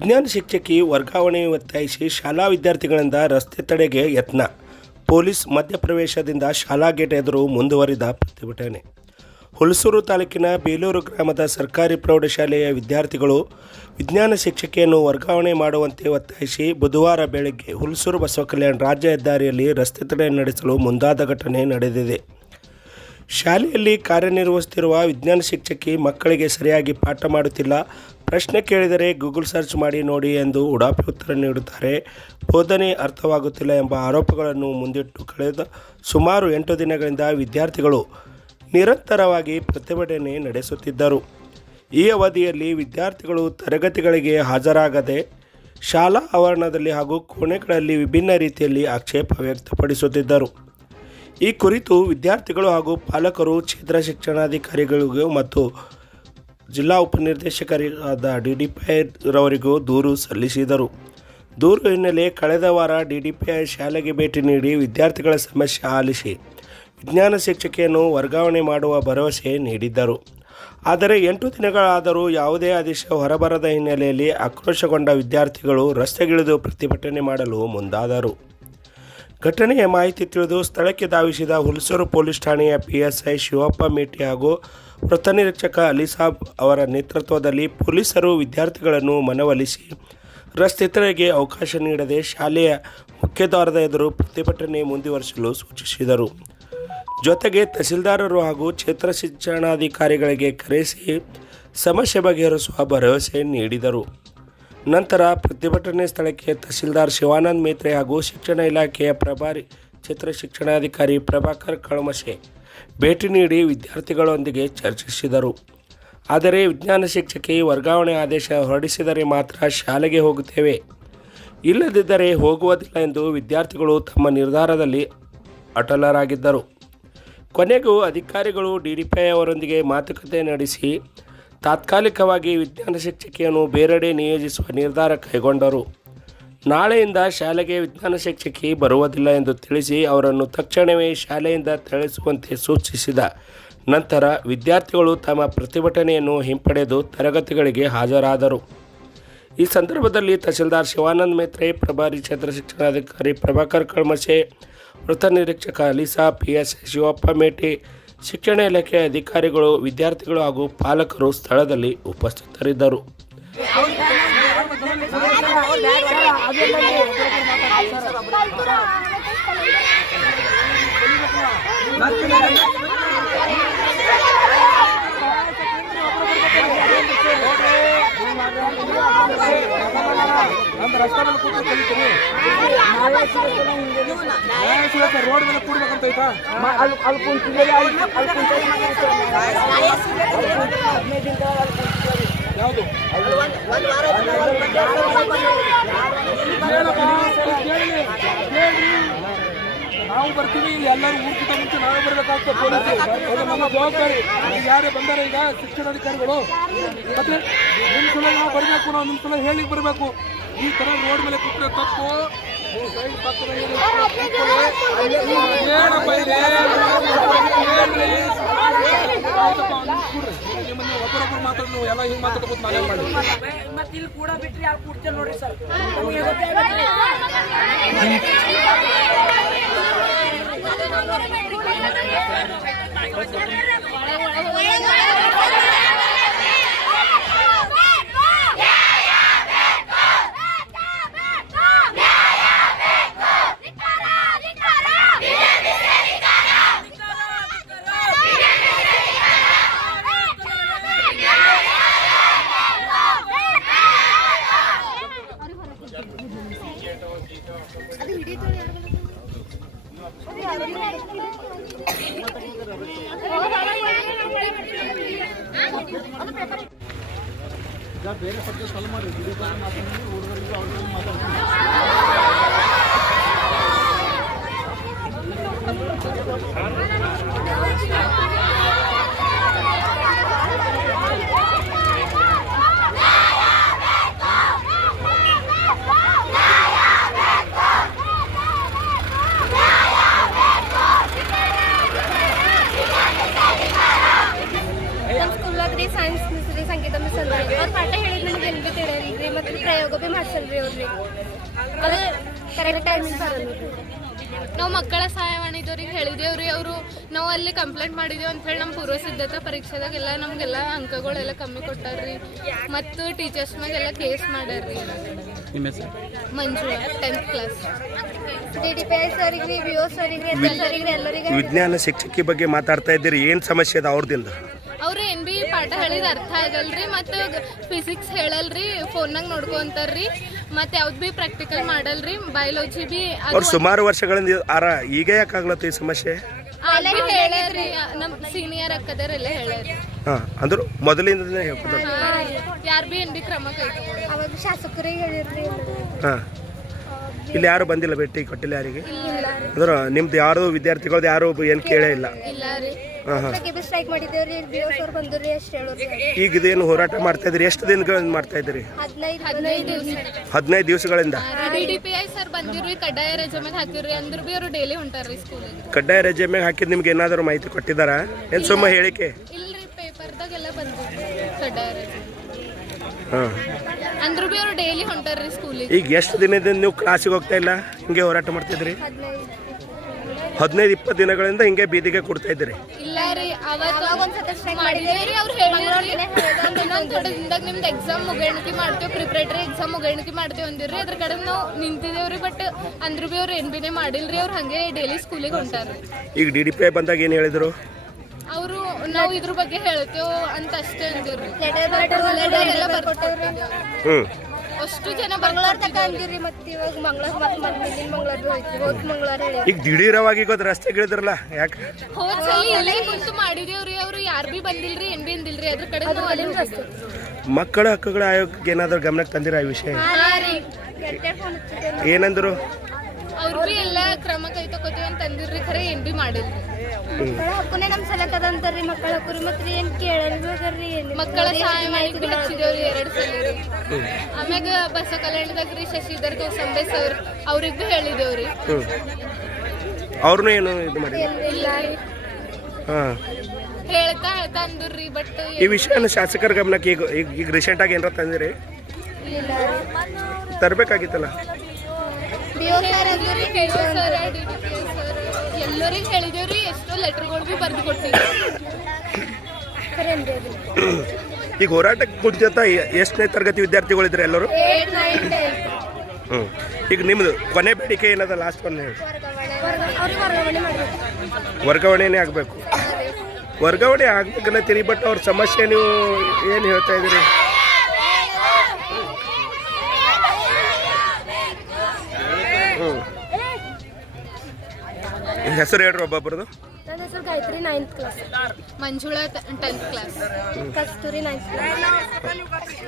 ವಿಜ್ಞಾನ ಶಿಕ್ಷಕಿ ವರ್ಗಾವಣೆ ಒತ್ತಾಯಿಸಿ ಶಾಲಾ ವಿದ್ಯಾರ್ಥಿಗಳಿಂದ ರಸ್ತೆ ತಡೆಗೆ ಯತ್ನ. ಪೊಲೀಸ್ ಮಧ್ಯಪ್ರವೇಶದಿಂದ ಶಾಲಾ ಗೇಟ್ ಎದುರು ಮುಂದುವರಿದ ಪ್ರತಿಭಟನೆ. ಹುಲಸೂರು ತಾಲೂಕಿನ ಬೇಲೂರು ಗ್ರಾಮದ ಸರ್ಕಾರಿ ಪ್ರೌಢಶಾಲೆಯ ವಿದ್ಯಾರ್ಥಿಗಳು ವಿಜ್ಞಾನ ಶಿಕ್ಷಕಿಯನ್ನು ವರ್ಗಾವಣೆ ಮಾಡುವಂತೆ ಒತ್ತಾಯಿಸಿ ಬುಧವಾರ ಬೆಳಗ್ಗೆ ಹುಲಸೂರು ಬಸವ ಕಲ್ಯಾಣ ರಾಜ್ಯ ಹೆದ್ದಾರಿಯಲ್ಲಿ ರಸ್ತೆ ತಡೆ ನಡೆಸಲು ಮುಂದಾದ ಘಟನೆ ನಡೆದಿದೆ. ಶಾಲೆಯಲ್ಲಿ ಕಾರ್ಯನಿರ್ವಹಿಸುತ್ತಿರುವ ವಿಜ್ಞಾನ ಶಿಕ್ಷಕಿ ಮಕ್ಕಳಿಗೆ ಸರಿಯಾಗಿ ಪಾಠ ಮಾಡುತ್ತಿಲ್ಲ. ಪ್ರಶ್ನೆ ಕೇಳಿದರೆ ಗೂಗಲ್ ಸರ್ಚ್ ಮಾಡಿ ನೋಡಿ ಎಂದು ಉಡಾಫಿ ಉತ್ತರ ನೀಡುತ್ತಾರೆ. ಬೋಧನೆ ಅರ್ಥವಾಗುತ್ತಿಲ್ಲ ಎಂಬ ಆರೋಪಗಳನ್ನು ಮುಂದಿಟ್ಟು ಕಳೆದ ಸುಮಾರು ಎಂಟು ದಿನಗಳಿಂದ ವಿದ್ಯಾರ್ಥಿಗಳು ನಿರಂತರವಾಗಿ ಪ್ರತಿಭಟನೆ ನಡೆಸುತ್ತಿದ್ದರು. ಈ ಅವಧಿಯಲ್ಲಿ ವಿದ್ಯಾರ್ಥಿಗಳು ತರಗತಿಗಳಿಗೆ ಹಾಜರಾಗದೆ ಶಾಲಾ ಆವರಣದಲ್ಲಿ ಹಾಗೂ ಕೋಣೆಗಳಲ್ಲಿ ವಿಭಿನ್ನ ರೀತಿಯಲ್ಲಿ ಆಕ್ಷೇಪ ವ್ಯಕ್ತಪಡಿಸುತ್ತಿದ್ದರು. ಈ ಕುರಿತು ವಿದ್ಯಾರ್ಥಿಗಳು ಹಾಗೂ ಪಾಲಕರು ಕ್ಷೇತ್ರ ಶಿಕ್ಷಣಾಧಿಕಾರಿಗಳಿಗೂ ಮತ್ತು ಜಿಲ್ಲಾ ಉಪನಿರ್ದೇಶಕರಾದ ಡಿ ಡಿ ಪಿ ರವರಿಗೂ ದೂರು ಸಲ್ಲಿಸಿದರು. ದೂರು ಹಿನ್ನೆಲೆ ಕಳೆದ ವಾರ ಡಿ ಡಿ ಪಿ ಐ ಶಾಲೆಗೆ ಭೇಟಿ ನೀಡಿ ವಿದ್ಯಾರ್ಥಿಗಳ ಸಮಸ್ಯೆ ಆಲಿಸಿ ವಿಜ್ಞಾನ ಶಿಕ್ಷಕಿಯನ್ನು ವರ್ಗಾವಣೆ ಮಾಡುವ ಭರವಸೆ ನೀಡಿದ್ದರು. ಆದರೆ ಎಂಟು ದಿನಗಳಾದರೂ ಯಾವುದೇ ಆದೇಶ ಹೊರಬರದ ಹಿನ್ನೆಲೆಯಲ್ಲಿ ಆಕ್ರೋಶಗೊಂಡ ವಿದ್ಯಾರ್ಥಿಗಳು ರಸ್ತೆಗಿಳಿದು ಪ್ರತಿಭಟನೆ ಮಾಡಲು ಮುಂದಾದರು. ಘಟನೆಯ ಮಾಹಿತಿ ತಿಳಿದು ಸ್ಥಳಕ್ಕೆ ಧಾವಿಸಿದ ಹುಲ್ಸೂರು ಪೊಲೀಸ್ ಠಾಣೆಯ ಪಿಎಸ್ಐ ಶಿವಪ್ಪ ಮೇಟಿ ಹಾಗೂ ವೃತ್ತ ನಿರೀಕ್ಷಕ ಅಲಿಸಾಬ್ ಅವರ ನೇತೃತ್ವದಲ್ಲಿ ಪೊಲೀಸರು ವಿದ್ಯಾರ್ಥಿಗಳನ್ನು ಮನವೊಲಿಸಿ ರಸ್ತೆ ತಡೆಗೆ ಅವಕಾಶ ನೀಡದೆ ಶಾಲೆಯ ಮುಖ್ಯದ್ವಾರದ ಎದುರು ಪ್ರತಿಭಟನೆ ಮುಂದುವರಿಸಲು ಸೂಚಿಸಿದರು. ಜೊತೆಗೆ ತಹಸೀಲ್ದಾರರು ಹಾಗೂ ಕ್ಷೇತ್ರ ಶಿಕ್ಷಣಾಧಿಕಾರಿಗಳಿಗೆ ಕರೆಸಿ ಸಮಸ್ಯೆ ಬಗೆಹರಿಸುವ ಭರವಸೆ ನೀಡಿದರು. ನಂತರ ಪ್ರತಿಭಟನೆ ಸ್ಥಳಕ್ಕೆ ತಹಸೀಲ್ದಾರ್ ಶಿವಾನಂದ್ ಮೇತ್ರೆ ಹಾಗೂ ಶಿಕ್ಷಣ ಇಲಾಖೆಯ ಪ್ರಭಾರಿ ಕ್ಷೇತ್ರ ಶಿಕ್ಷಣಾಧಿಕಾರಿ ಪ್ರಭಾಕರ್ ಕಳಮಶೆ ಭೇಟಿ ನೀಡಿ ವಿದ್ಯಾರ್ಥಿಗಳೊಂದಿಗೆ ಚರ್ಚಿಸಿದರು. ಆದರೆ ವಿಜ್ಞಾನ ಶಿಕ್ಷಕಿ ವರ್ಗಾವಣೆ ಆದೇಶ ಹೊರಡಿಸಿದರೆ ಮಾತ್ರ ಶಾಲೆಗೆ ಹೋಗುತ್ತೇವೆ. ಇಲ್ಲದಿದ್ದರೆ ಹೋಗುವುದಿಲ್ಲ ಎಂದು ವಿದ್ಯಾರ್ಥಿಗಳು ತಮ್ಮ ನಿರ್ಧಾರದಲ್ಲಿ ಅಟಲರಾಗಿದ್ದರು. ಕೊನೆಗೂ ಅಧಿಕಾರಿಗಳು ಡಿ ಡಿ ಪಿ ಅವರೊಂದಿಗೆ ಮಾತುಕತೆ ನಡೆಸಿ ತಾತ್ಕಾಲಿಕವಾಗಿ ವಿಜ್ಞಾನ ಶಿಕ್ಷಕಿಯನ್ನು ಬೇರೆಡೆ ನಿಯೋಜಿಸುವ ನಿರ್ಧಾರ ಕೈಗೊಂಡರು. ನಾಳೆಯಿಂದ ಶಾಲೆಗೆ ವಿಜ್ಞಾನ ಶಿಕ್ಷಕಿ ಬರುವುದಿಲ್ಲ ಎಂದು ತಿಳಿಸಿ ಅವರನ್ನು ತಕ್ಷಣವೇ ಶಾಲೆಯಿಂದ ತೆರಳಿಸುವಂತೆ ಸೂಚಿಸಿದ ನಂತರ ವಿದ್ಯಾರ್ಥಿಗಳು ತಮ್ಮ ಪ್ರತಿಭಟನೆಯನ್ನು ಹಿಂಪಡೆದು ತರಗತಿಗಳಿಗೆ ಹಾಜರಾದರು. ಈ ಸಂದರ್ಭದಲ್ಲಿ ತಹಸೀಲ್ದಾರ್ ಶಿವಾನಂದ್ ಮೇತ್ರೆ, ಪ್ರಭಾರಿ ಕ್ಷೇತ್ರ ಶಿಕ್ಷಣಾಧಿಕಾರಿ ಪ್ರಭಾಕರ್ ಕಳ್ಮಶೆ, ವೃತ್ತ ನಿರೀಕ್ಷಕ ಅಲಿಸಾ ಪಿ ಎಸ್ ಶಿವಪ್ಪ ಮೇಟಿ ಶಿಕ್ಷಣ ಇಲಾಖೆ ಅಧಿಕಾರಿಗಳು ವಿದ್ಯಾರ್ಥಿಗಳು ಹಾಗೂ ಪಾಲಕರು ಸ್ಥಳದಲ್ಲಿ ಉಪಸ್ಥಿತರಿದ್ದರು. ರಸ್ತೆ ಮೇಲೆ ಕೂತ್ಕೊಂಡು ಕಲಿತೀರಿ ನ್ಯಾಯ ಸಿಗುತ್ತೆ ರೋಡ್ ಮೇಲೆ ಕೂಡ್ಬೇಕಂತ ಐತಾ ಅಲ್ಲಿ ಅಲ್ಲಿ ಕುಂತಿದ್ದೀರಿ ಅಲ್ಲಿ ಅಲ್ಲಿ ಕುಂತಿದ್ದೀರಿ ಯಾವುದು? ಹೇಳಪ್ಪ ಕೇಳಿ ಕೇಳಿ. ನಾವು ಬರ್ತೀವಿ ಎಲ್ಲರೂ ಊರ್ಕಿಂತ ಮುಂಚೆ ನಾವೇ ಬರ್ಬೇಕಾಗ್ತದೆ ಪೊಲೀಸ್ ಅದು ನಮ್ಮ ಜವಾಬ್ದಾರಿ. ಯಾರೇ ಬಂದಾರೆ ಈಗ ಶಿಕ್ಷಣಾಧಿಕಾರಿಗಳು. ಮತ್ತೆ ನಿಮ್ಮ ಸಲ ನಾವು ಬರಬೇಕು ನಾವು ನಿಮ್ಮ ಸಲ ಹೇಳಿ ಬರಬೇಕು. ಈ ತರ ರೋಡ್ ಮೇಲೆ ಕೂತ್ರೆ ತಪ್ಪು. ಏನಪ್ಪ ಇದೆ? ನಿಮ್ಮನ್ನ ಒಬ್ಬರೊಬ್ಬರು ಮಾತಾಡಿ ನೀವು ಎಲ್ಲ ಹಿಂಗೆ ಮಾತಾಡ್ಬೋದು ನಾನೇ ಮಾಡಿ ಮತ್ತೆ ಇಲ್ಲಿ ಕೂಡ ಬಿಟ್ರಿ ಯಾರು ಕೂಡ್ತೇನೆ ನೋಡಿ ಸರ್ ಸ್ಕೂಲಾಗ 何? ಸಹಾಯವಾಣಿದವ್ರಿಗೆ ಅವರು ನಾವು ಅಲ್ಲಿ ಕಂಪ್ಲೇಂಟ್ ಮಾಡಿದೀವಿ ಅಂತ ಹೇಳಿ ನಮ್ಮ ಪೂರ್ವ ಸಿದ್ಧತಾ ಪರೀಕ್ಷೆದಾಗೆಲ್ಲ ನಮಗೆಲ್ಲ ಅಂಕಗಳೆಲ್ಲ ಕಮ್ಮಿ ಕೊಟ್ಟಾರ್ರಿ. ಮತ್ತು ಟೀಚರ್ಸ್ ಮ್ಯಾಗೆಲ್ಲ ಕೇಸ್ ಮಾಡ್ಯಾರ್ರಿ. Manju tenth class D D P I O ಎಲ್ಲರಿಗೆ ಎಲ್ಲರಿಗೆ ವಿಜ್ಞಾನ ಶಿಕ್ಷಕಿ ಬಗ್ಗೆ ಮಾತಾಡ್ತಾ ಇದ್ದೀರಿ ಏನು ಸಮಸ್ಯೆ ಅದ ಅವ್ರದಿಂದ ಅವ್ರು ಏನ್ ಬಿ ಪಾಠ ಹೇಳಿದ ಅರ್ಥ ಆಗಲ್ರಿ ಮತ್ತು ಫಿಸಿಕ್ಸ್ ಹೇಳಲ್ರಿ ಫೋನ್ನಾಗ ನೋಡ್ಕೊಂತಾರ್ರಿ. ಮತ್ತು ಯಾವ್ದು ಬಿ ಪ್ರಾಕ್ಟಿಕಲ್ ಮಾಡಲ್ರಿ ಬಯಾಲಜಿ ಬಿ ಅವ್ರು ಸುಮಾರು ವರ್ಷಗಳಿಂದ ಆರ ಈಗ ಯಾಕಾಗ್ಲತ್ತ ಈ ಸಮಸ್ಯೆ? ಹೇಳ್ಯಾರ್ರಿ ನಮ್ಮ ಸೀನಿಯರ್ ಅಕ್ಕದರೆಲ್ಲ ಹೇಳ್ಯಾರಿ ಹಾಂ ಅಂದ್ರೆ ಮೊದಲಿಂದನೇ ಹೇಳ್ಕೊತಾರೆ. ಯಾರು ಬಿ ಏನ್ ಬಿ ಕ್ರಮ ಕೈಗೊಂಡ್ರು ಅವಾಗ ಶಾಸಕರಿಗೆ ಹೇಳಿರ್ರಿ. ಹಾಂ ಇಲ್ಲಿ ಯಾರು ಬಂದಿಲ್ಲ ಭೇಟಿ ಕೊಟ್ಟಿಲ್ಲ ಯಾರಿಗೆ? ಅಂದ್ರೆ ನಿಮ್ದು ಯಾರು ವಿದ್ಯಾರ್ಥಿಗಳದ್ದು ಯಾರು ಏನು ಕೇಳೇ ಇಲ್ಲ. ಇಲ್ಲ ರೀ. ಸ್ಟ್ರೈಕ್ ಮಾಡಿದ್ದೇವ್ರಿ ಬಿ ಬಂದ್ರಿ ಈಗ ಇದೇನು ಹೋರಾಟ ಮಾಡ್ತಾ ಇದ್ರಿ? ಎಷ್ಟು ದಿನಗಳಿಂದ ಮಾಡ್ತಾ ಇದ್ರಿ ಹದಿನೈದು ಹದಿನೈದು ದಿವಸ. ಹದಿನೈದು ದಿವಸಗಳಿಂದ? D D P I sir ಬಂದಿರ್ರಿ ಕಡ್ಡಾಯ ರಜೆ ಮೇಲೆ ಹಾಕಿರ್ರಿ ಅಂದ್ರ ಬಿ ಅವ್ರು ಡೈಲಿ ಹೊಂಟಾರ್ರಿ ಸ್ಕೂಲಿಗೆ ಕಡ್ಡಾಯ ರಜೆ ಮ್ಯಾಗ ಹಾಕಿದ್ ನಿಮ್ಗೆ ಏನಾದರೂ ಮಾಹಿತಿ ಕೊಟ್ಟಿದ್ದಾರಾ? ಏನು ಸುಮ್ಮ ಹೇಳಿಕೆ? ಇಲ್ರಿ ಪೇಪರ್ದಾಗೆಲ್ಲ ಬಂದಿರ್ರಿ ಕಡ್ಡಾಯ ರಜೆ. ಹಾಂ. ಅಂದ್ರ ಬಿ ಅವ್ರು ಡೈಲಿ ಹೊಂಟಾರ್ರಿ ಸ್ಕೂಲಿಗೆ ಈಗ ಎಷ್ಟು ದಿನದಿಂದ ನೀವು ಕ್ಲಾಸಿಗೆ ಹೋಗ್ತಾ ಇಲ್ಲ? ಹಿಂಗೆ ಹೋರಾಟ ಮಾಡ್ತಿದ್ರಿ ಹದಿನೈದು. ಹದಿನೈದು ಇಪ್ಪತ್ತು ದಿನಗಳಿಂದ ಹಿಂಗೆ ಬೀದಿಗೆ ಕೊಡ್ತಾ ಇದ್ರಿ ಇಲ್ಲ ದಿನದಾಗ ನಿಮ್ದು ಎಕ್ಸಾಮ್ ಮುಗಣಿಕೆ ಮಾಡ್ತೇವೆ ಪ್ರಿಪ್ರೇಟರಿ ಎಕ್ಸಾಮ್ ಮುಗೇಣಿಕೆ ಮಾಡ್ತೇವೆ ಅಂದಿರ್ರಿ. ಅದ್ರ ಕಡೆ ನಾವು ನಿಂತಿದ್ದೇವ್ರಿ ಬಟ್ ಅಂದ್ರ ಬಿ ಅವ್ರು ಏನ್ ಬಿನೇ ಮಾಡಿಲ್ರಿ. ಅವ್ರು ಹಂಗೆ ಡೈಲಿ ಸ್ಕೂಲಿಗೆ ಹೊಂಟಾರ. ಈಗ ಡಿ ಡಿ ಪಿ ಐ ಬಂದಾಗ ಏನು ಹೇಳಿದ್ರು? ಅವರು ನಾವು ಇದ್ರ ಬಗ್ಗೆ ಹೇಳ್ತೇವೆ ಅಂತ ಅಷ್ಟೇ ಅಂದಿರ್ರಿ. ಹ್ಞೂ ಅಷ್ಟು ಜನ ಮಂಗಳವಾರ ತಕ ಅಂದಿರಿ ಮತ್ತೆ ಇವಾಗ ಮಂಗಳವಾರ ಮತ್ತೆ ಮುಂದಿನ ಮಂಗಳವಾರ ಹೋಯ್ತು. ಹೋದ್ ಮಂಗಳವಾರ ಹೇಳಿ ಈಗ ದಿಢೀರವಾಗಿ ಈಗ ರಸ್ತೆ ಇಳಿದ್ರಲ್ಲ ಯಾಕೆ? ಹೋದ್ ಸಲ ಇಲ್ಲೇ ಕುಂತು ಮಾಡಿದೇವ್ರಿ ಅವ್ರು ಯಾರು ಬಿ ಬಂದಿಲ್ರಿ ಏನ್ ಬಿ ಇಂದಿಲ್ರಿ ಅದ್ರ ಕಡೆ ನಾವು. ಮಕ್ಕಳ ಹಕ್ಕುಗಳ ಆಯೋಗಕ್ಕೆ ಏನಾದರೂ ಗಮನಕ್ಕೆ ತಂದಿರ ಈ ವಿಷಯ? ಏನಂದ್ರು? ಅವ್ರು ಎಲ್ಲ ಕ್ರಮ ಕೈ ತಗೋತೀವಿ ಅಂತ ಅಂದಿರ್ರಿ ಖರೆ ಏನ್ ಬಿ ಮಾಡಿಲ್ರಿ ಮಕ್ಕಳ ಹಕ್ಕುನೇ ನಮ್ ಸಲಕ್ ಅದಂತಾರ್ರಿ ಮಕ್ಕಳ ಹಕ್ಕುರಿ ಮತ್ತೆ ಏನ್ ಕೇಳಲ್ಬೇಕಲ್ರಿ ಮಕ್ಕಳ ಸಹಾಯ ಮಾಡಿ ಹಚ್ಚಿದೇವ್ರಿ ಎರಡ್ ಸಲ ರೀ. ಆಮ್ಯಾಗ ಬಸ ಕಲ್ಯಾಣದಾಗ ರೀ ಶಶಿಧರ್ ಕೌಸಂಬೆ ಸರ್ ಅವ್ರಿಗೆ ಬಿ ಹೇಳಿದೇವ್ರಿ. ಅವ್ರನ್ನೂ ಏನು ಇದು ಮಾಡಿ ಇಲ್ಲ ರೀ. ಹಾಂ. ಹೇಳ್ತಾ ಹೇಳ್ತಾ ಅಂದ್ರಿ ಬಟ್ ಈ ವಿಷಯನ ಶಾಸಕರ ಗಮನಕ್ಕೆ ಈಗ ಈಗ ಈಗ ರೀಸೆಂಟಾಗಿ ಏನಾರ ತಂದಿರಿ? ತರಬೇಕಾಗಿತ್ತಲ್ಲ ಬಿ ಓ ಸರ್ ಅಂದ್ರಿ ಸರ್ ಎಲ್ಲರಿಗೂ ಹೇಳಿದೇವ್ರಿ ಎಷ್ಟೋ ಲೆಟರ್ಗಳು ಭೀ ಬರೆದು ಕೊಟ್ಟಿದ್ವಿ ಈಗ ಹೋರಾಟಕ್ಕೆ ಕುಂತ ಎಷ್ಟನೇ ತರಗತಿ ವಿದ್ಯಾರ್ಥಿಗಳಿದ್ರೆ ಎಲ್ಲರೂ? ಹ್ಞೂ ಈಗ ನಿಮ್ದು ಕೊನೆ ಬೇಡಿಕೆ ಏನದ ಲಾಸ್ಟ್ ಒನ್ ಹೇಳಿ. ಆಗ್ಬೇಕು ವರ್ಗಾವಣೆ ಮಾಡ್ಬೇಕು ವರ್ಗಾವಣೆನೇ ಆಗಬೇಕು. ವರ್ಗಾವಣೆ ಆಗ್ಬೇಕನ್ನತ್ತೀರಿ ಬಟ್ ಅವ್ರ ಸಮಸ್ಯೆ ನೀವು ಏನು ಹೇಳ್ತಾ ಇದ್ದೀರಿ? ಹೆಸರು ಹೇಳ್ರಿ ಒಬ್ಬೊಬ್ರದ್ದು ನನ್ನ ಹೆಸರು Gayatri ninth class Manjula tenth class Kasturi ninth class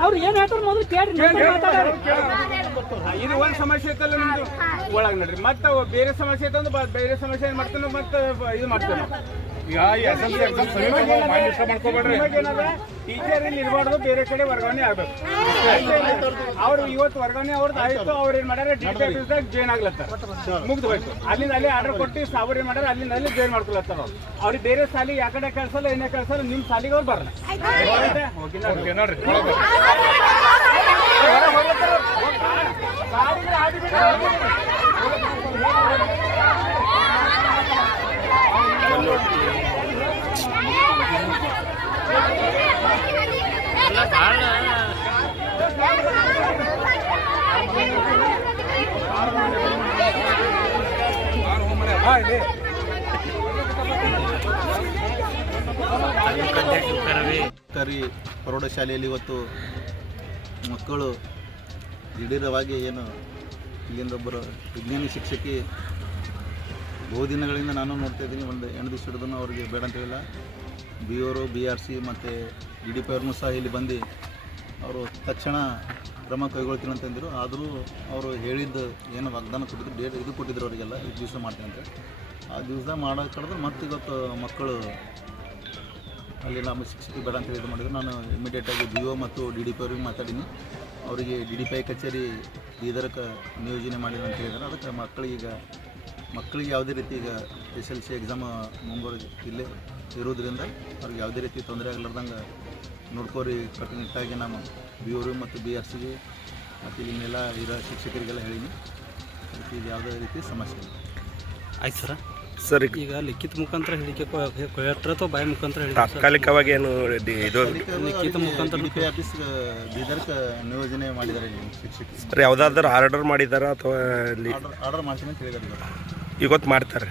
ಅವ್ರು ಏನ್ ಹೇಳ್ತಾರ ಮೊದಲು ಕೇಳ್ರಿ. ಇದು ಒಂದು ಸಮಸ್ಯೆ ಐತಲ್ಲ ನಿಮ್ದು? ಒಳಗ್ ನೋಡ್ರಿ. ಮತ್ತೆ ಅವು ಬೇರೆ ಸಮಸ್ಯೆ ಐತಂದ್ರೆ ಬ- ಬೇರೆ ಸಮಸ್ಯೆ ಏನ್ ಮಾಡ್ತೇನೆ ಮತ್ತೆ ಇದು ಈಗ ಈ ಈಗ ಎಸ್ ಎಲ್ ಸಿ ಎಕ್ಸಾಮ್ ಮಾಡ್ಕೋಬೇಡ್ರಿ. ಟೀಚರ್ ಇಲ್ಲಿ ಇರಬಾರ್ದು ಬೇರೆ ಕಡೆ ವರ್ಗಾವಣೆ ಆಗ್ಬೇಕು. ಅವ್ರು ಇವತ್ತು ವರ್ಗಾವಣೆ ಅವ್ರದ್ದು ಆಯ್ತು ಅವ್ರು ಏನ್ ಮಾಡ್ಯಾರ ಟೀಚರ್ ಟಿ ಜೈನ್ ಆಗ್ಲತ್ತ ಆಗ್ಲತ್ತಾರ. ಮುಗ್ದು ಹೋಯ್ತು. ಅಲ್ಲಿಂದ ಅಲ್ಲಿ ಆರ್ಡರ್ ಕೊಟ್ಟು ಅವ್ರು ಏನ್ ಮಾಡ್ಯಾರ ಅಲ್ಲಿಂದ ಅಲ್ಲಿ ಜೈನ್ ಮಾಡ್ಕೊಳತ್ತಾರ ಅವ್ರು. ಅವ್ರಿಗೆ ಬೇರೆ ಸಾಲಿ ಯಾ ಕಡೆ ಕಳ್ಸಲ್ಲ ಏನೇ ಕಳ್ಸಲ್ಲ ನಿಮ್ ಸಾಲಿಗೆ ಅವ್ರು ಬರಲ್ಲ ಓಕೆ ನೋಡ್ರಿ. ಸರ್ಕಾರಿ ಪ್ರೌಢಶಾಲೆಯಲ್ಲಿ ಇವತ್ತು ಮಕ್ಕಳು ದಿಢೀರವಾಗಿ ಏನು ಇಲ್ಲಿಂದ ಒಬ್ಬರು ವಿಜ್ಞಾನಿ ಶಿಕ್ಷಕಿ ಬಹು ದಿನಗಳಿಂದ ನಾನು ನೋಡ್ತಾ ಇದ್ದೀನಿ. ಒಂದು ಎಂಟು ದಿವಸ ಹಿಡಿದು ಅವರಿಗೆ ಬೇಡ ಅಂತ ಹೇಳಿಲ್ಲ. ಬಿ ಓರು ಬಿ ಆರ್ ಸಿ ಮತ್ತು ಡಿ ಡಿ ಪಿ ಅವ್ರನ್ನೂ ಸಹ ಇಲ್ಲಿ ಬಂದು ಅವರು ತಕ್ಷಣ ಕ್ರಮ ಕೈಗೊಳ್ತೀನಿ ಅಂತಂದರು ಆದರೂ ಅವರು ಹೇಳಿದ್ದು ಏನು ವಾಗ್ದಾನ ಕೊಟ್ಟಿದ್ರು, ಡೇಟ್ ಇದು ಕೊಟ್ಟಿದ್ರು ಅವರಿಗೆಲ್ಲ. ಈ ದಿವಸ ಮಾಡ್ತೀನಿ ಅಂತ. ಆ ದಿವಸ ಮಾಡೋ ಕಳೆದ್ರೆ ಮತ್ತೆ ಇವತ್ತು ಮಕ್ಕಳು ಅಲ್ಲಿ ನಮ್ಮ ಶಿಕ್ಷಕಿ ಬೇಡ ಅಂತ ಇದು ಮಾಡಿದ್ರು. ನಾನು ಇಮಿಡಿಯೇಟಾಗಿ ಬಿ ಒ ಮತ್ತು ಡಿ ಡಿ ಪಿ ಅವ್ರಿಗೆ ಮಾತಾಡೀನಿ. ಅವರಿಗೆ ಡಿ ಡಿ ಪಿ ಐ ಕಚೇರಿ ಬೀದರ್ಕ ನಿಯೋಜನೆ ಮಾಡಿದ್ರು ಅಂತ ಹೇಳಿದ್ರೆ. ಅದಕ್ಕೆ ಮಕ್ಕಳಿಗೆ ಈಗ, ಮಕ್ಕಳಿಗೆ ಯಾವುದೇ ರೀತಿ ಈಗ ಎಸ್ ಎಲ್ ಸಿ ಎಕ್ಸಾಮ್ ಮುಂಬರೋ ಇಲ್ಲೇ ಇರೋದ್ರಿಂದ ಅವ್ರಿಗೆ ಯಾವುದೇ ರೀತಿ ತೊಂದರೆ ಆಗಲಾರ್ದಂಗೆ ನೋಡ್ಕೋರಿ, ಕಟ್ಟುನಿಟ್ಟಾಗಿ ನಾನು ಬಿ ಓರು ಮತ್ತು ಬಿ ಆರ್ ಸಿಗೆ ಮತ್ತು ಇಲ್ಲೆಲ್ಲ ಇರೋ ಶಿಕ್ಷಕರಿಗೆಲ್ಲ ಹೇಳೀನಿ. ಅದಕ್ಕೆ ಯಾವುದೇ ರೀತಿ ಸಮಸ್ಯೆ ಇಲ್ಲ. ಆಯ್ತು ಸರ. ಸರ್. ಈಗ ಲಿಖಿತ ಮುಖಾಂತರ ಹೇಳಿಕೆ ಕೊಟ್ಟರೆ ಅಥವಾ ಬಾಯಿ ಮುಖಾಂತರ ಹೇಳಿಕೆ? ಸರ್ ತಾತ್ಕಾಲಿಕವಾಗಿ ಏನು ಡಿ- ಇದು ಲಿಖಿತ ಮುಖಾಂತರ ಆಫೀಸ್ ಬೀದರ್ಕ ನಿಯೋಜನೆ ಮಾಡಿದ್ದಾರೆ ಇಲ್ಲಿ ಶಿಕ್ಷಕರು. ಸರ್ ಯಾವುದಾದ್ರೂ ಆರ್ಡರ್ ಮಾಡಿದಾರ ಅಥವಾ ಆರ್ಡರ್ ಆರ್ಡರ್ ಮಾಡ್ತೀನಿ ಅಂತ ಹೇಳಿದ್ದಾರೆ ಇವಾಗ. ಇವತ್ತು ಮಾಡ್ತಾರೆ.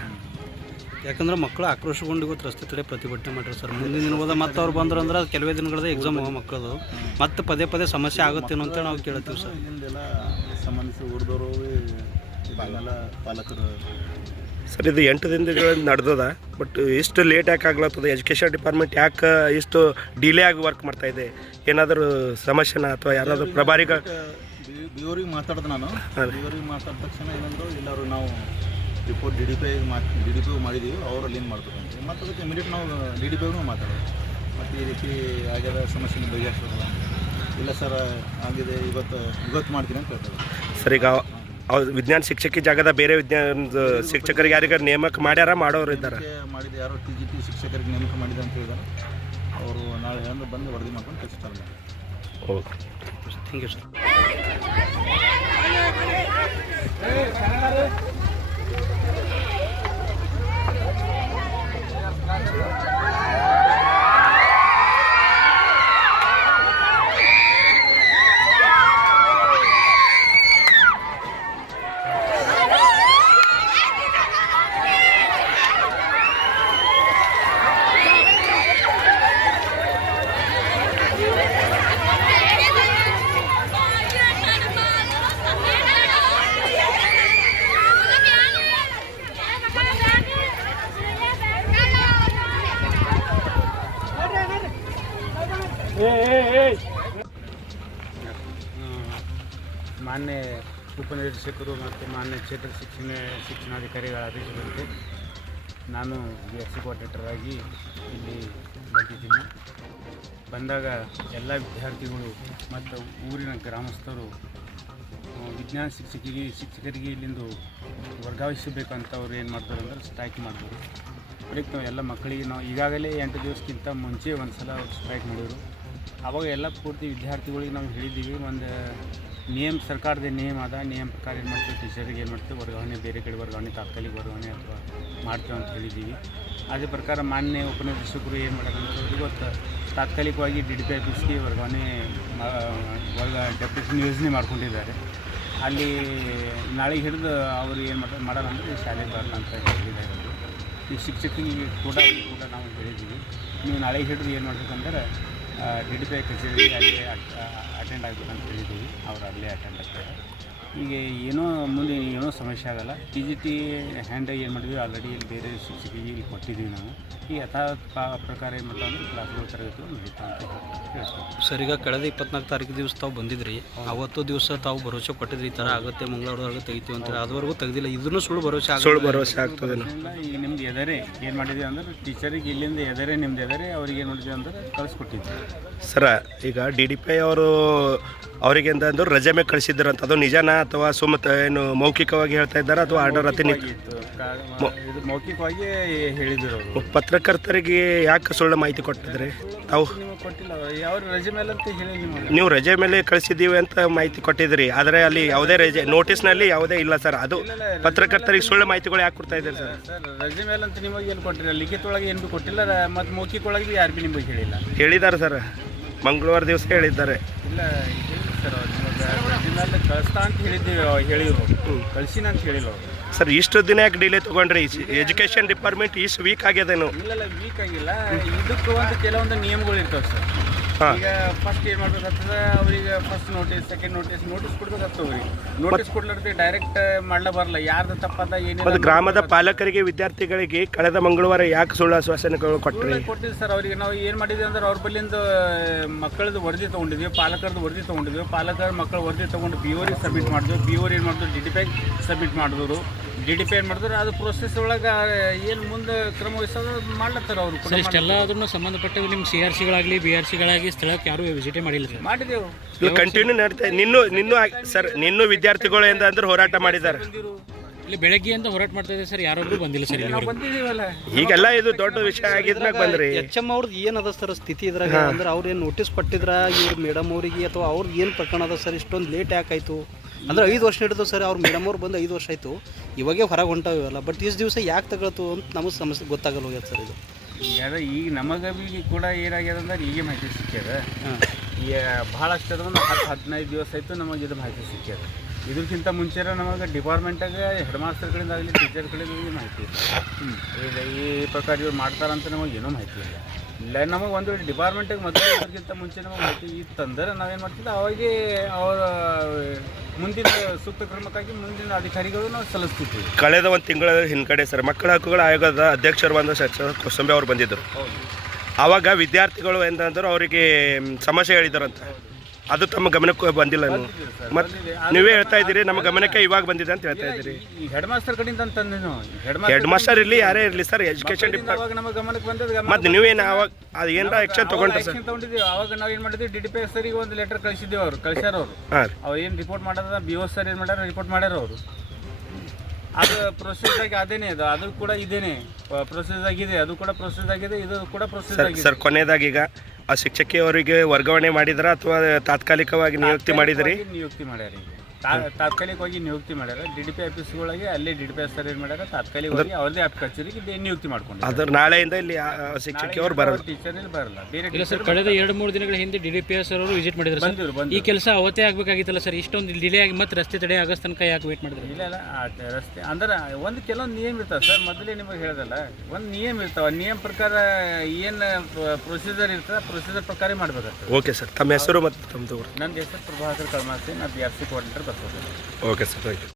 ಯಾಕಂದ್ರೆ ಮಕ್ಕಳು ಆಕ್ರೋಶಗೊಂಡು ಇವತ್ತು ರಸ್ತೆ ತಡೆ ಪ್ರತಿಭಟನೆ ಮಾಡಿರಿ ಸರ್. ಮುಂದಿನ ದಿನವಾದ ಮತ್ತೆ ಅವ್ರು ಬಂದ್ರು ಅಂದ್ರೆ ಅದು ಕೆಲವೇ ದಿನಗಳದ ಎಕ್ಸಾಮ್ ಹೋಗೋ ಮಕ್ಕಳದು. ಮತ್ತೆ ಪದೇ ಪದೇ ಸಮಸ್ಯೆ ಆಗುತ್ತೇನೋ ಅಂತ ನಾವು ಕೇಳ್ತೀವಿ ಸರ್. ಸಂಬಂಧಿಸಿ ಇದನ್ನೆಲ್ಲ ಪಾಲಕರು ಸರ್ ಇದು ಎಂಟು ದಿನದಿಂದ ನಡೆದದ ಬಟ್ ಇಷ್ಟು ಲೇಟ್ ಯಾಕೆ ಆಗ್ಲತ್ತದ? ಎಜುಕೇಷನ್ ಡಿಪಾರ್ಟ್ಮೆಂಟ್ ಯಾಕೆ ಇಷ್ಟು ಡಿಲೇ ಆಗಿ ವರ್ಕ್ ಮಾಡ್ತಾ ಇದೆ? ಏನಾದರೂ ಸಮಸ್ಯೆನ ಅಥವಾ ಯಾರಾದರೂ ಪ್ರಭಾರಿ ಬಿಯೋರಿಗೆ ಮಾತಾಡ್ದೆ ನಾನು. ಬಿಯೋರಿಗೆ ಮಾತಾಡಿದ ತಕ್ಷಣ ಏನಂದ್ರು ಎಲ್ಲರೂ ನಾವು report D D P D D P ಮಾಡಿದ್ದೀವಿ ಅವರು ಲೀನ್ ಮಾಡ್ಬೇಕು ಅಂತ ಮತ್ತು ಅದಕ್ಕೆ ಇಮಿಡಿಯೇಟ್ ನಾವು ಡಿ ಡಿ ಪಿಗೂ ಮಾತಾಡೋದು. ಮತ್ತು ಈ ರೀತಿ ಆಗ್ಯದ ಸಮಸ್ಯೆ ಬಗೆಹರಿಸೋದಲ್ಲ ಇಲ್ಲ ಸರ್ ಆಗಿದೆ ಇವತ್ತು ಇವತ್ತು ಮಾಡ್ತೀನಿ ಅಂತ ಹೇಳ್ತಾರೆ. ಸರಿ ಈಗ ಅವ್ರು ವಿಜ್ಞಾನ ಶಿಕ್ಷಕಿ ಜಾಗದ ಬೇರೆ ವಿಜ್ಞಾನ ಶಿಕ್ಷಕರಿಗೆ ಯಾರಿಗಾರು ನೇಮಕ ಮಾಡ್ಯಾರ ಮಾಡೋರು ಇದ್ದಾರೆ ಮಾಡಿದ ಯಾರೋ ಟಿ ಜಿ ಪಿ ಶಿಕ್ಷಕರಿಗೆ ನೇಮಕ ಮಾಡಿದೆ ಅಂತ ಹೇಳಿದ್ದಾರೆ ಅವರು ನಾಳೆ ಬಂದು ವರದಿ ಮಾಡ್ಕೊಂಡು ಕೆಲಸ ಚಾಲು ಮಾಡ್ತಾರೆ ಓಕೆ ಥ್ಯಾಂಕ್ ಯು ಸರ್ ಮಾನ್ಯ ಉಪನಿರ್ದೇಶಕರು ಮತ್ತು ಮಾನ್ಯ ಕ್ಷೇತ್ರ ಶಿಕ್ಷಣ ಶಿಕ್ಷಣಾಧಿಕಾರಿಗಳ ಆದೇಶದಂತೆ ನಾನು ಬಿ ಎಸ್ ಸಿ ಕೋಆರ್ಡಿನೇಟರ್ ಆಗಿ ಇಲ್ಲಿ ಬಂದಿದ್ದೀನಿ. ಬಂದಾಗ ಎಲ್ಲ ವಿದ್ಯಾರ್ಥಿಗಳು ಮತ್ತು ಊರಿನ ಗ್ರಾಮಸ್ಥರು ವಿಜ್ಞಾನ ಶಿಕ್ಷಕಿಗೆ, ಶಿಕ್ಷಕರಿಗೆ ಇಲ್ಲಿಂದು ವರ್ಗಾಯಿಸಬೇಕಂತ ಅವ್ರು ಏನು ಮಾಡ್ತಾರೆ ಅಂದ್ರೆ ಸ್ಟ್ರೈಕ್ ಮಾಡ್ತಾರೆ ಅದಕ್ಕೆ ನಾವು ಎಲ್ಲ ಮಕ್ಕಳಿಗೆ ನಾವು ಈಗಾಗಲೇ ಎಂಟು ದಿವಸಕ್ಕಿಂತ ಮುಂಚೆ ಒಂದು ಸಲ ಸ್ಟ್ರೈಕ್ ಮಾಡಿದ್ರು. ಅವಾಗ ಎಲ್ಲ ಪೂರ್ತಿ ವಿದ್ಯಾರ್ಥಿಗಳಿಗೆ ನಾವು ಹೇಳಿದ್ದೀವಿ, ಒಂದು ನಿಯಮ, ಸರ್ಕಾರದ ನಿಯಮ ಅದ, ನಿಯಮ ಪ್ರಕಾರ ಏನು ಮಾಡ್ತೀವಿ ಟೀಚರಿಗೆ ಏನು ಮಾಡ್ತೀವಿ, ವರ್ಗಾವಣೆ, ಬೇರೆ ಕಡೆ ವರ್ಗಾವಣೆ, ತಾತ್ಕಾಲಿಕ ವರ್ಗಾವಣೆ ಅಥವಾ ಮಾಡ್ತೀವಿ ಅಂತ ಹೇಳಿದ್ದೀವಿ. ಅದೇ ಪ್ರಕಾರ ಮಾನ್ಯ ಉಪನಿರ್ದೇಶಕರು ಏನು ಮಾಡೋದಂದ್ರೆ ಇವತ್ತು ತಾತ್ಕಾಲಿಕವಾಗಿ ಡಿ ಡಿ ಪಿ ಆಫೀಸ್ಗೆ ವರ್ಗಾವಣೆ ವರ್ಗ ಡೆಪ್ಯೂಟಿ ಯೋಜನೆ ಮಾಡ್ಕೊಂಡಿದ್ದಾರೆ. ಅಲ್ಲಿ ನಾಳೆಗೆ ಹಿಡಿದು ಅವರು ಏನು ಮಾಡ ಮಾಡಲ್ಲ ಅಂದರೆ ಶಾಲೆಗೆ ಬರಲ್ಲ ಅಂತ ಹೇಳಿದ್ದಾರೆ ಈ ಶಿಕ್ಷಕರಿಗೆ ಕೂಡ ಕೂಡ ನಾವು ಹೇಳಿದ್ದೀವಿ. ನೀವು ನಾಳೆಗೆ ಹಿಡಿದು ಏನು ಮಾಡ್ಬೇಕಂದ್ರೆ ಡಿ ಡಿ ಪಿ ಕಚೇರಿ ಅಲ್ಲಿ ಅಟೆಂಡ್ ಆಗಬೇಕಂತ ಹೇಳಿದ್ದೀವಿ. ಅವರು ಅಲ್ಲೇ ಅಟೆಂಡ್ ಆಗ್ತಾರೆ. ಈಗ ಏನೋ ಮುಂದೆ ಏನೋ ಸಮಸ್ಯೆ ಆಗಲ್ಲ. ಟಿ ಜಿ ಟಿ ಹ್ಯಾಂಡಾಗಿ ಏನು ಮಾಡಿದ್ವಿ? ಆಲ್ರೆಡಿ ಇಲ್ಲಿ ಬೇರೆ ಶಿಕ್ಷಕಿಗೆ ಇಲ್ಲಿ ಕೊಟ್ಟಿದ್ದೀವಿ ನಾವು. ಈ ಯಥಾ ಪ್ರಕಾರ ಏನು ಮಾಡ್ತಾ ಕ್ಲಾಸ್ ಕ್ಲಾಸ್ಗಳು ತರಗತಿಗಳು ನಡೀತಾ ಅಂತ ಹೇಳ್ತೀವಿ ಸರ್ ಈಗ ಕಳೆದ ಇಪ್ಪತ್ನಾಲ್ಕು ತಾರೀಕು ದಿವಸ ತಾವು ಬಂದಿದ್ರಿ. ಅವತ್ತು ದಿವಸ ತಾವು ಭರವಸೆ ಕೊಟ್ಟಿದ್ರಿ. ಈ ಥರ ಆಗುತ್ತೆ ಮಂಗಳವಾರದೊಳಗೆ ತೆಗಿತೀವಿ ಅಂತ ಅದುವರೆಗೂ ತೆಗ್ದಿಲ್ಲ. ಇದನ್ನು ಸುಳ್ಳು ಭರವಸೆ ಸುಳ್ಳು ಭರವಸೆ ಆಗ್ತದೆ. ಈಗ ನಿಮ್ದು ಎದರೆ ಏನು ಮಾಡಿದ್ವಿ ಅಂದ್ರೆ ಟೀಚರಿಗೆ ಇಲ್ಲಿಂದ ಎದರೆ ನಿಮ್ದು ಎದರೆ ಅವ್ರಿಗೆ ಏನು ಮಾಡಿದ್ವಿ ಅಂದ್ರೆ ಕಳಿಸ್ಕೊಟ್ಟಿದ್ವಿ. ಸರ ಈಗ ಡಿ ಡಿ ಪಿ ಅವರು ಅವರಿಗೆ ಅಂದ್ರೆ ರಜೆ ಮೇಲೆ ಅಂತ. ಅದು ನಿಜನಾ ಅಥವಾ ಸುಮ್ಮನೆ ಏನು ಮೌಖಿಕವಾಗಿ ಹೇಳ್ತಾ ಇದ್ದಾರೆ ಅಥವಾ ಆರ್ಡರ್ ಅತಿ ಮೌಖಿಕವಾಗಿ ಹೇಳಿದ್ರು ಪತ್ರಕರ್ತರಿಗೆ ಯಾಕೆ ಸುಳ್ಳು ಮಾಹಿತಿ ಕೊಟ್ಟಿದ್ರಿ? ತಾವು? ನೀವು ರಜೆ ಮೇಲೆ ಕಳಿಸಿದ್ದೀವಿ ಅಂತ ಮಾಹಿತಿ ಕೊಟ್ಟಿದ್ರಿ. ಆದರೆ ಅಲ್ಲಿ ಯಾವುದೇ ರಜೆ ನೋಟಿಸ್ನಲ್ಲಿ ಯಾವುದೇ ಇಲ್ಲ ಸರ್. ಅದು ಪತ್ರಕರ್ತರಿಗೆ ಸುಳ್ಳು ಮಾಹಿತಿಗಳು ಯಾಕೆ ಕೊಡ್ತಾ ಇದ್ದಾರೆ ಸರ್? ರಜೆ ಮೇಲೆ ಅಂತ ನಿಮಗೆ ಏನು ಕೊಟ್ಟಿಲ್ಲ? ಲಿಖಿತ ಒಳಗೆ ಏನು ಕೊಟ್ಟಿಲ್ಲ. ಮತ್ತು ಮೌಖಿಕ ಒಳಗೆ ಯಾರು ಭೀ ನಿಮಗೆ ಹೇಳಿಲ್ಲ. ಹೇಳಿದ್ದಾರೆ ಸರ್. ಮಂಗಳವಾರ ದಿವಸ ಹೇಳಿದ್ದಾರೆ. ಇಲ್ಲ. ಸರ್ ನಿಮಗೆ ಕಳಿಸ್ತಾ ಅಂತ ಹೇಳಿದ್ದೀವಿ ಅವ್ರು ಹೇಳಿದ್ರು. ಕಳಿಸಿನ ಅಂತ ಹೇಳಿಲ್ಲ ಅವರು. ಸರ್ ಇಷ್ಟು ದಿನ ಯಾಕೆ ಡಿಲೇ ತೊಗೊಂಡ್ರಿ? ಎಜುಕೇಷನ್ ಡಿಪಾರ್ಟ್ಮೆಂಟ್ ಇಷ್ಟು ವೀಕ್ ಆಗ್ಯದೇನು. ಇಲ್ಲ ವೀಕ್ ಆಗಿಲ್ಲ. ಇದಕ್ಕೆ ಒಂದು ಕೆಲವೊಂದು ನಿಯಮಗಳು ಇರ್ತವೆ ಸರ್. ಈಗ ಫಸ್ಟ್ ಏನು ಮಾಡ್ಬೇಕಾಗ್ತದೆ ಅವ್ರಿಗೆ first notice second notice notice ಕೊಡ್ಬೇಕಾಗ್ತದೆ ಅವ್ರಿಗೆ. ನೋಟಿಸ್ ಕೊಡ್ಲಾರ್ದೆ ಡೈರೆಕ್ಟ್ ಮಾಡ್ಲಾ ಬರಲ್ಲ ಯಾರ್ದು ತಪ್ಪದ ಏನಿಲ್ಲ ಗ್ರಾಮದ ಪಾಲಕರಿಗೆ ವಿದ್ಯಾರ್ಥಿಗಳಿಗೆ ಕಳೆದ ಮಂಗಳವಾರ ಯಾಕೆ ಸುಳ್ಳು ಆಶ್ವಾಸನೆಗಳು ಕೊಟ್ಟರೆ ಕೊಟ್ಟಿದ್ವಿ ಸರ್ ಅವರಿಗೆ ನಾವು ಏನು ಮಾಡಿದ್ವಿ ಅಂದ್ರೆ ಅವ್ರ ಬಲ್ಲಿಂದ ಮಕ್ಕಳದ್ದು ವರದಿ ತೊಗೊಂಡಿದ್ವಿ ಪಾಲಕರದ್ದು ವರದಿ ತೊಗೊಂಡಿದ್ವಿ. ಪಾಲಕರ ಮಕ್ಕಳ ವರದಿ ತೊಗೊಂಡು ಬಿ ಓರಿಗೆ ಸಬ್ಮಿಟ್ ಮಾಡಿದ್ವಿ. ಬಿ ಓರ್ ಏನು ಮಾಡಿದ್ರು ಡಿ ಡಿ ಸಬ್ಮಿಟ್ ಮಾಡಿದ್ರು. ಡಿ ಡಿ ಪಿ ಏನು ಮಾಡಿದ್ರೆ ಅದು ಪ್ರೊಸೆಸ್ ಒಳಗೆ ಏನು ಮುಂದೆ ಕ್ರಮ ವಹಿಸೋದು ಮಾಡ್ಲತ್ತಾರ ಅವರು ಕೂಡ ಸರ್ ಇಷ್ಟೆಲ್ಲ ಅದನ್ನು ಸಂಬಂಧಪಟ್ಟ ನಿಮ್ಮ ಸಿ ಆರ್ ಸಿಗಳಾಗಲಿ ಬಿ ಆರ್ ಸಿಗಳಾಗಿ ಸ್ಥಳಕ್ಕೆ ಯಾರು ವಿಸಿಟೇ ಮಾಡಿಲ್ಲ ಸರ್. ಮಾಡಿದೆವು. ಇದು ಕಂಟಿನ್ಯೂ ನಡೀತಾ ನಿನ್ನೂ ನಿನ್ನೂ ಆಗ್- ಸರ್ ನಿನ್ನೂ ವಿದ್ಯಾರ್ಥಿಗಳು ಅಂದ್ರೆ ಹೋರಾಟ ಮಾಡಿದ್ದಾರೆ. ಇಲ್ಲಿ ಅಂತ ಹೋರಾಟ ಮಾಡ್ತಾ ಇದೆ ಸರ್ ಯಾರೊಬ್ರು ಬಂದಿಲ್ಲ ಸರ್ ನಾವು ಬಂದಿದ್ದೀವಲ್ಲ. ಈಗೆಲ್ಲ ಇದು ದೊಡ್ಡ ವಿಷಯ ಆಗಿದ್ನಾಗ ಬಂದ್ರಿ. ಎಚ್ ಎಂ ಅವ್ರದ್ದು ಏನದ ಸರ್ ಸ್ಥಿತಿ ಇದ್ರಾಗ? ಅಂದ್ರೆ ಅವ್ರು ಏನು ನೋಟಿಸ್ ಪಟ್ಟಿದ್ರ ಇವ್ರು ಮೇಡಮ್ ಅವರಿಗೆ ಅಥವಾ ಅವ್ರದ್ದು ಏನು ಪ್ರಕರಣ ಅದ ಸರ್? ಇಷ್ಟೊಂದು ಲೇಟ್ ಯಾಕಾಯ್ತು ಅಂದ್ರೆ ಐದು ವರ್ಷ ಹಿಡಿದು ಸರ್ ಅವ್ರು ಮೇಡಮ್ ಅವ್ರು ಬಂದು ಐದು ವರ್ಷ ಆಯಿತು. ಇವಾಗೇ ಹೊರಗೆ ಹೊಂಟಾವೆಲ್ಲ ಬಟ್ ಇಷ್ಟು ದಿವಸ ಯಾಕೆ ತಗೊಳ್ತು ಅಂತ ನಮಗೆ ಸಮಸ್ಯೆ ಗೊತ್ತಾಗಲ್ಲ ಹೋಗ್ಯದ ಸರ್ ಇದು. ಈಗ ಈಗ ನಮಗೆ ಬಿ ಕೂಡ ಏನಾಗ್ಯದ ಅಂದ್ರೆ ಈಗ ಮಾಹಿತಿ ಸಿಕ್ಕ್ಯದ. ಈಗ ಭಾಳಷ್ಟು ಅದ ಒಂದು ಹತ್ತು ಹದಿನೈದು ದಿವಸ ಆಯಿತು ನಮಗೆ ಇದು ಮಾಹಿತಿ ಸಿಕ್ಕ್ಯದ. ಇದಕ್ಕಿಂತ ಮುಂಚೆ ನಮಗೆ ಡಿಪಾರ್ಟ್ಮೆಂಟಾಗ ಹೆಡ್ ಮಾಸ್ಟರ್ ಕಡೆಯಿಂದ ಆಗಲಿ ಟೀಚರ್ ಕಡೆಯಿಂದ ಮಾಹಿತಿ ಇಲ್ಲ. ಈಗ ಈ ಪ್ರಕಾರ ಇವ್ರು ಮಾಡ್ತಾರಂತ ನಮಗೆ ಏನೂ ಮಾಹಿತಿ ಇಲ್ಲ. ಇಲ್ಲ ನಮಗೆ ಒಂದು ಡಿಪಾರ್ಟ್ಮೆಂಟಿಗೆ ಮೊದಲು ಅದಕ್ಕಿಂತ ಮುಂಚೆ ನಮಗೆ ಮಾಹಿತಿ ಇತ್ತಂದ್ರೆ ನಾವೇನು ಮಾಡ್ತಿದ್ದೆ ಅವಾಗೇ ಅವರ ಮುಂದಿನ ಸೂಕ್ತ ಕ್ರಮಕ್ಕಾಗಿ ಮುಂದಿನ ಅಧಿಕಾರಿಗಳು ನಾವು ಸಲ್ಲಿಸ್ತಿದ್ವಿ. ಕಳೆದ ಒಂದು ತಿಂಗಳ ಹಿಂದ್ಗಡೆ ಸರ್ ಮಕ್ಕಳ ಹಕ್ಕುಗಳ ಆಯೋಗದ ಅಧ್ಯಕ್ಷರು ಬಂದ ಸಚಿವ ಕೋಸಂಬೆ ಅವರು ಬಂದಿದ್ದರು. ಆವಾಗ ವಿದ್ಯಾರ್ಥಿಗಳು ಏನಂದ್ರೆ ಅವರಿಗೆ ಸಮಸ್ಯೆ ಹೇಳಿದಾರಂತ ಅದು ತಮ್ಮ ಗಮನಕ್ಕೆ ಬಂದಿಲ್ಲ ನೀವು ಮತ್ತು ನೀವೇ ಹೇಳ್ತಾ ಇದ್ದೀರಿ ನಮ್ಮ ಗಮನಕ್ಕೆ ಇವಾಗ ಬಂದಿದೆ ಅಂತ ಹೇಳ್ತಾ ಇದ್ದೀರಿ. ಈ ಹೆಡ್ ಮಾಸ್ಟರ್ ಕಡೆಯಿಂದ ಅಂತಂದೇನು ಹೆಡ್ ಹೆಡ್ ಮಾಸ್ಟರ್ ಇರಲಿ ಯಾರೇ ಇರಲಿ ಸರ್ ಎಜುಕೇಶನ್ ಅವಾಗ ನಮ್ಮ ಗಮನಕ್ಕೆ ಬಂದದ ಮತ್ತು ನೀವೇನು ಅವಾಗ ಅದು ಏನಾರ ಆಕ್ಷನ್ ತೊಗೊಂಡ್ರೆ ಸರ್? ತಗೊಂಡಿದ್ದೀವಿ. ಅವಾಗ ನಾವು ಏನು ಮಾಡಿದ್ವಿ ಡಿ ಡಿ ಪಿ ಎಸ್ ಸರಿಗೆ ಒಂದು ಲೆಟರ್ ಕಳಿಸಿದ್ದೀವಿ ಅವರು ಕಳಿಸ್ಯಾರ ಅವರು. ಅವ್ರು ಏನು ರಿಪೋರ್ಟ್ ಮಾಡೋದ ಬಿ ಓ ಸರ್ ಏನು ಮಾಡ್ಯಾರ ರಿಪೋರ್ಟ್ ಮಾಡ್ಯಾರ ಅವರು. ಅದು ಪ್ರೊಸೆಸ್ ಆಗಿ ಅದೇನೆ ಅದು ಅದು ಕೂಡ ಇದೇನೆ. ಪ್ರೊಸೆಸ್ ಆಗಿದೆ ಅದು ಕೂಡ ಪ್ರೊಸೆಸ್ ಆಗಿದೆ ಇದು ಕೂಡ ಪ್ರೊಸೆಸ್ ಆಗಿದೆ. ಸರ್ ಕೊನೆಯದಾಗಿ ಈಗ ಆ ಶಿಕ್ಷಕಿಯವರಿಗೆ ವರ್ಗಾವಣೆ ಮಾಡಿದ್ರ ಅಥವಾ ತಾತ್ಕಾಲಿಕವಾಗಿ ನಿಯುಕ್ತಿ ಮಾಡಿದ್ರಿ? ನಿಯುಕ್ತಿ ಮಾಡ್ಯಾರ ಈಗ. ತಾತ್ಕಾಲಿಕವಾಗಿ ನಿಯುಕ್ತಿ ಮಾಡ್ಯಾರ. ಡಿ ಡಿ ಪಿ ಆಫೀಸ್ಗಳಿಗೆ ಅಲ್ಲೇ D D P S sir ಏನು ಮಾಡ್ಯಾರ? ತಾತ್ಕಾಲಿಕವಾಗಿ ಅವ್ರದೇ ಆಫ್ ಕಚೇರಿಗೆ ದೇ- ನಿಯುಕ್ತಿ ಮಾಡ್ಕೊಂಡು ಅದ್ರ ನಾಳೆಯಿಂದ ಇಲ್ಲಿ ಆ- ಅವ್ರು ಶಿಕ್ಷಕಿಯವರು ಬರಲ್ಲ ಟೀಚರ್ ಇಲ್ಲಿ ಬರಲ್ಲ. ಬೇರೆ ಇಲ್ಲ ಸರ್ ಕಳೆದ ಎರಡು ಮೂರು ದಿನಗಳ ಹಿಂದೆ ಡಿ ಡಿ ಪಿ ಎಸ್ ಅವರು ವಿಸಿಟ್ ಮಾಡಿದ್ರು ಸರ್. ಈ ಕೆಲಸ ಅವತ್ತೇ ಆಗಬೇಕಾಗಿತ್ತಲ್ಲ ಸರ್. ಇಷ್ಟೊಂದು ಡಿಲೇ ಆಗಿ ಮತ್ತೆ ರಸ್ತೆ ತಡೆ ಆಗಸ್ಟ್ ತನಕ ಯಾಕೆ ವೇಟ್ ಮಾಡಿದ್ರು? ಇಲ್ಲ ಇಲ್ಲ ಆ ರಸ್ತೆ ಅಂದ್ರೆ ಒಂದು ಕೆಲವೊಂದು ನಿಯಮ ಇರ್ತಾವೆ ಸರ್. ಮೊದಲೇ ನಿಮಗೆ ಹೇಳಿದಲ್ಲ ಒಂದು ನಿಯಮ ಇರ್ತಾವ. ನಿಯಮ ಪ್ರಕಾರ ಏನು ಪ್ರೊಸೀಜರ್ ಇರ್ತದೆ ಪ್ರೊಸೀಜರ್ ಪ್ರಕಾರ ಮಾಡ್ಬೇಕಾಗ್ತದೆ. ಓಕೆ ಸರ್ ತಮ್ಮ ಹೆಸರು ಮತ್ತು ತಮ್ಮದು ನನ್ನ ಹೆಸರು ಪ್ರಭಾಕರ್ ಕಳ್ಮಾಸಿ ನಾನು ಬಿ ಆರ್ ಸಿ ಕೋಆರ್ಡಿನೇಟರ್ ಬರ್ಬೋದು ಓಕೆ ಸರ್ ಥ್ಯಾಂಕ್ ಯು